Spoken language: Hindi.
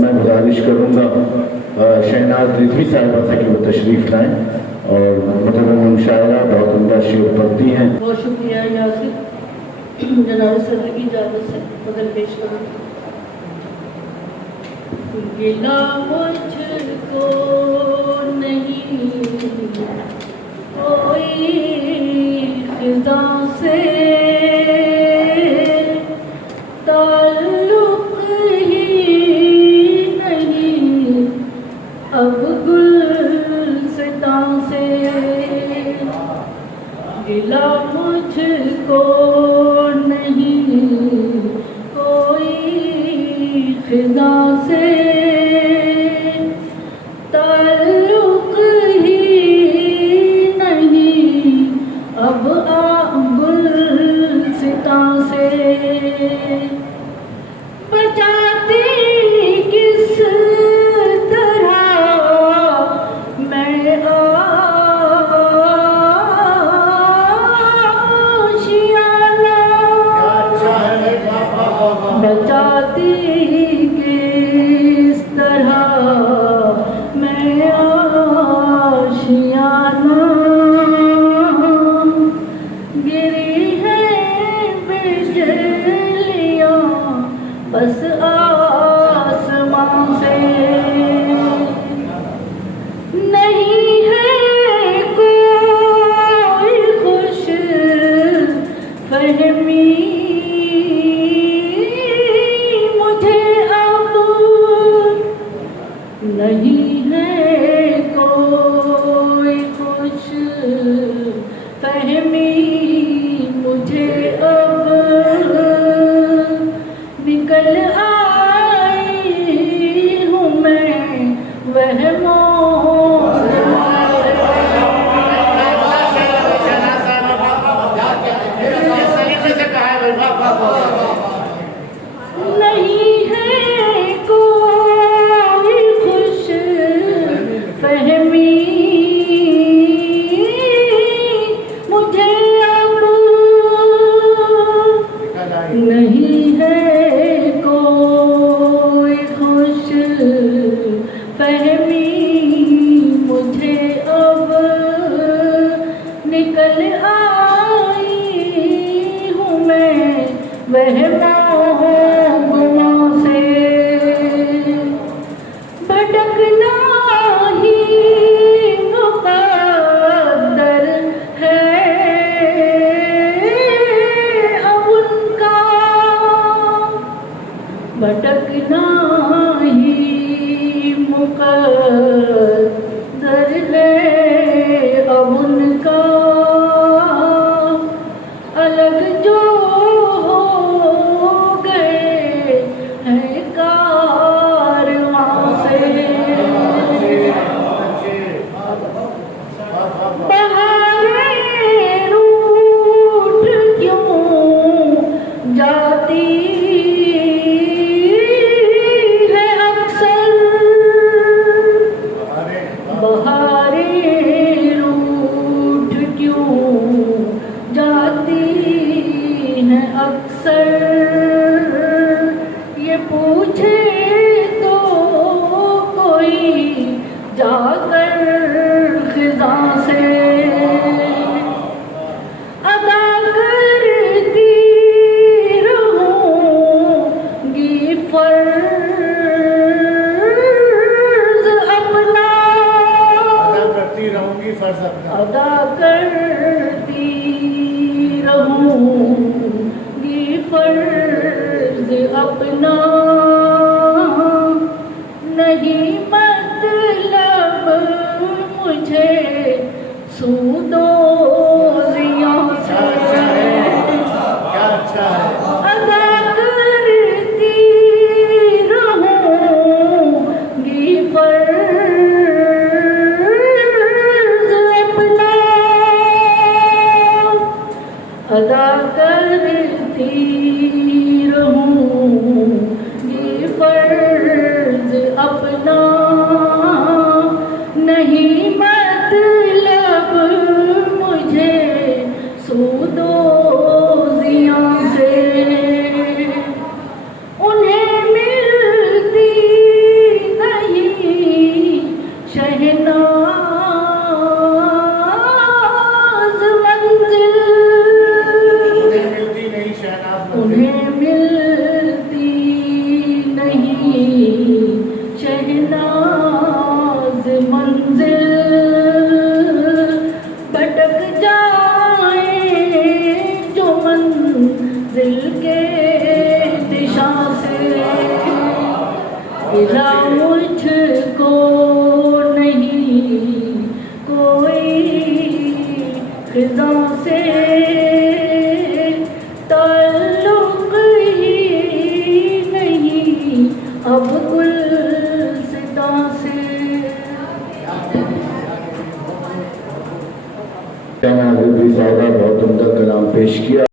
मैं गुजारिश करूँगा शहनाज रिजवी साहिबा से कि वो तशरीफ़ लाएँ और मुतरम शायरा बहुत उम्दा शेर पढ़ती हैं। बहुत शुक्रिया यासिर, जनाब सदर की इजाज़त से बदल पेश करूँ। गिला मुझको नहीं कोई ख़िज़ा से, ताल्लुक़ ही नहीं अब गुलसिता से। गिला मुझको नहीं कोई ख़िज़ा से, ताल्लुक़ ही नहीं अब गुलसिता से। बचाती किस तरह मैं आशियाना, बचाती किस मिला मुझको नहीं कोई खिज़ां से ताल्लुक़ ही नहीं अब गुलसितां से। शहनाज रिजवी साहबा बहुत उम्दा कलाम पेश किया।